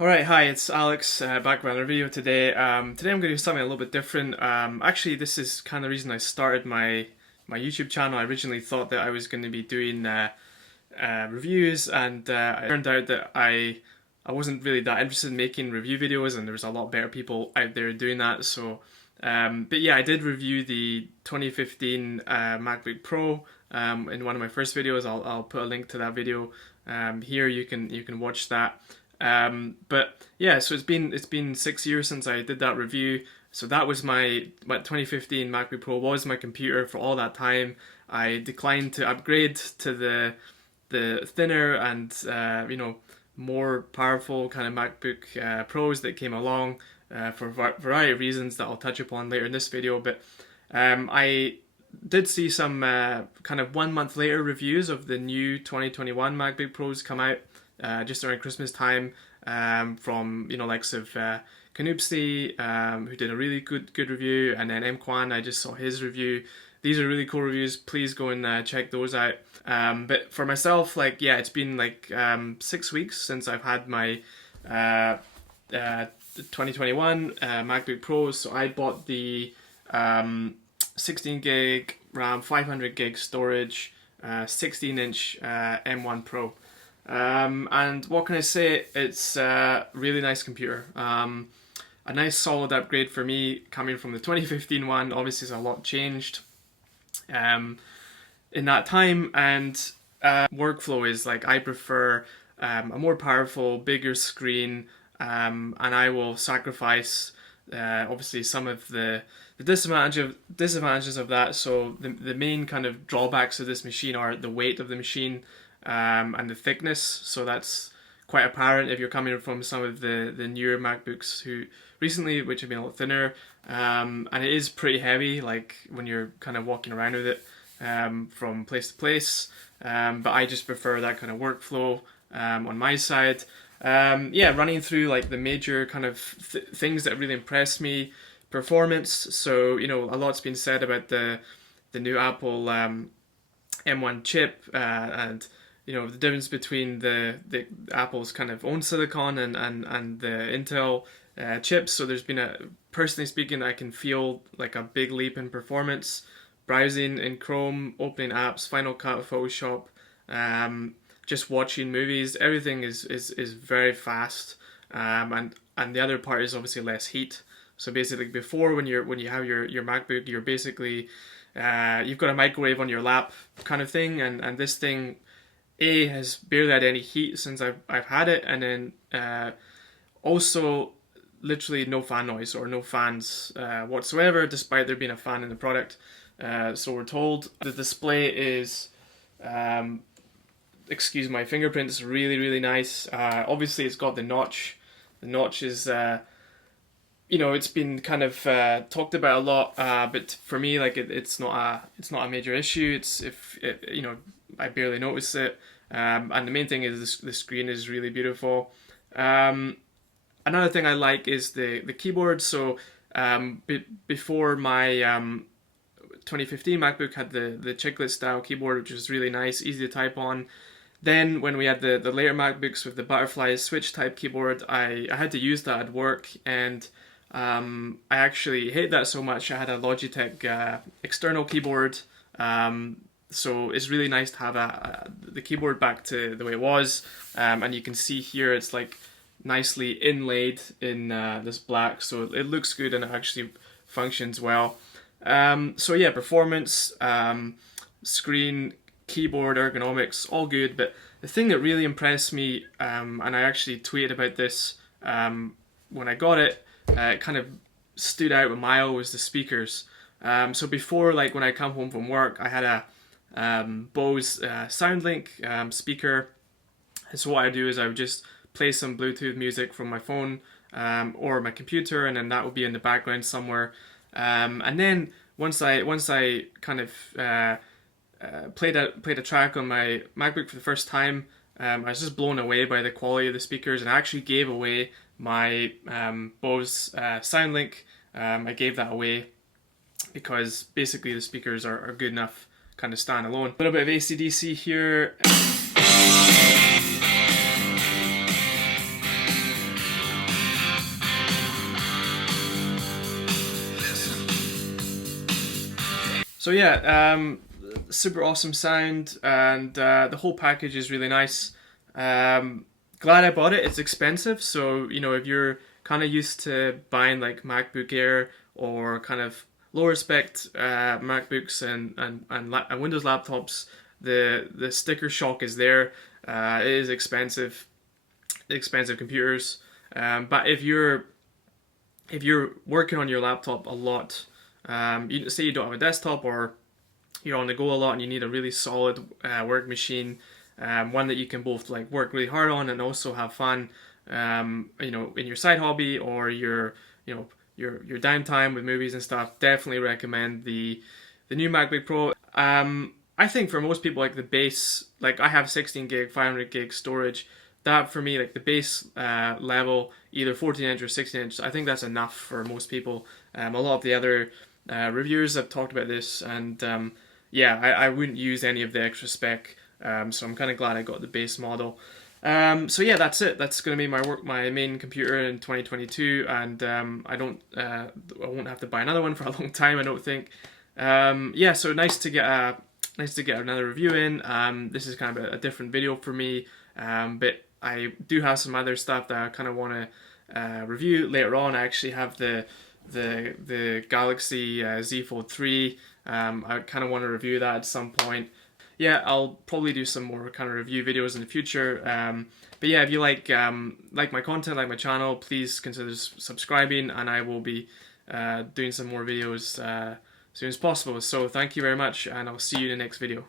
Alright, hi, it's Alex, back with another video today. Today I'm going to do something a little bit different. Actually, this is kind of the reason I started my YouTube channel. I originally thought that I was going to be doing reviews, and it turned out that I wasn't really that interested in making review videos, and there was a lot better people out there doing that. But yeah, I did review the 2015 MacBook Pro in one of my first videos. I'll put a link to that video here. You can watch that. But yeah, so it's been 6 years since I did that review. So that was my 2015 MacBook Pro was my computer for all that time. I declined to upgrade to the thinner and more powerful kind of MacBook Pros that came along for a variety of reasons that I'll touch upon later in this video. But I did see some kind of 1 month later reviews of the new 2021 MacBook Pros come out just around Christmas time from likes of Canupsy, who did a really good review, and then M1. I just saw his review. These are really cool reviews. Please go and check those out. But for myself, it's been 6 weeks since I've had my 2021 MacBook Pro. So I bought the 16 gig RAM, 500 gig storage, 16-inch M1 Pro. And what can I say? It's a really nice computer. A nice solid upgrade for me coming from the 2015 one. Obviously, there's a lot changed in that time, and workflow is I prefer a more powerful, bigger screen, and I will sacrifice obviously some of the disadvantages of that. So the main kind of drawbacks of this machine are the weight of the machine and the thickness. So that's quite apparent if you're coming from some of the newer MacBooks which have been a lot thinner, and it is pretty heavy when you're kind of walking around with it from place to place. But I just prefer that kind of workflow on my side. Running through the major kind of things that really impressed me. Performance. So a lot's been said about the new Apple M1 chip, and the difference between the Apple's kind of own silicon and the Intel chips. So there's been personally speaking, I can feel a big leap in performance. Browsing in Chrome, opening apps, Final Cut, Photoshop, just watching movies, everything is very fast. And the other part is obviously less heat. So basically, before when you have your MacBook, you're basically you've got a microwave on your lap kind of thing, and this thing has barely had any heat since I've had it, and then also literally no fan noise or no fans whatsoever, despite there being a fan in the product. So we're told the display is, excuse my fingerprints, really nice. Obviously, it's got the notch. The notch is it's been kind of talked about a lot, but for me, it's not a major issue. I barely notice it, and the main thing is the screen is really beautiful. Another thing I like is the keyboard. So before my 2015 MacBook had the chiclet style keyboard, which was really nice, easy to type on. Then when we had the later MacBooks with the butterfly switch type keyboard, I had to use that at work, and I actually hate that so much. I had a Logitech external keyboard, so it's really nice to have the keyboard back to the way it was, and you can see here it's nicely inlaid in this black, so it looks good and it actually functions well. So yeah, performance, screen, keyboard, ergonomics, all good. But the thing that really impressed me, and I actually tweeted about this when I got it, it kind of stood out a mile, was the speakers. So before, when I come home from work, I had a Bose SoundLink speaker. And so what I do is I would just play some Bluetooth music from my phone or my computer, and then that would be in the background somewhere. And then once I kind of played a track on my MacBook for the first time, I was just blown away by the quality of the speakers, and I actually gave away my Bose SoundLink. I gave that away because basically the speakers are good enough kind of stand alone. A little bit of AC/DC here. So yeah, super awesome sound, and the whole package is really nice. Glad I bought it. It's expensive, so you know, if you're kind of used to buying like MacBook Air or kind of lower spec MacBooks and Windows laptops, the sticker shock is there. It is expensive computers. But if you're working on your laptop a lot, you say you don't have a desktop or you're on the go a lot and you need a really solid work machine, one that you can both like work really hard on and also have fun, you know, in your side hobby or you know your downtime with movies and stuff. Definitely recommend the new MacBook Pro. I think for most people, like the base, like I have 16 gig, 500 gig storage. That for me, like the base level, either 14 inch or 16 inch, I think that's enough for most people. A lot of the other reviewers have talked about this, and yeah, I wouldn't use any of the extra spec. So I'm kind of glad I got the base model. So yeah, that's it. That's going to be my main computer in 2022, and I won't have to buy another one for a long time, I don't think. Yeah, so nice to get another review in. This is kind of a different video for me, but I do have some other stuff that I kind of want to review later on. I actually have the Galaxy Z Fold 3. I kind of want to review that at some point. Yeah, I'll probably do some more kind of review videos in the future. But yeah, if you like my content, like my channel, please consider subscribing, and I will be doing some more videos as soon as possible. So thank you very much, and I'll see you in the next video.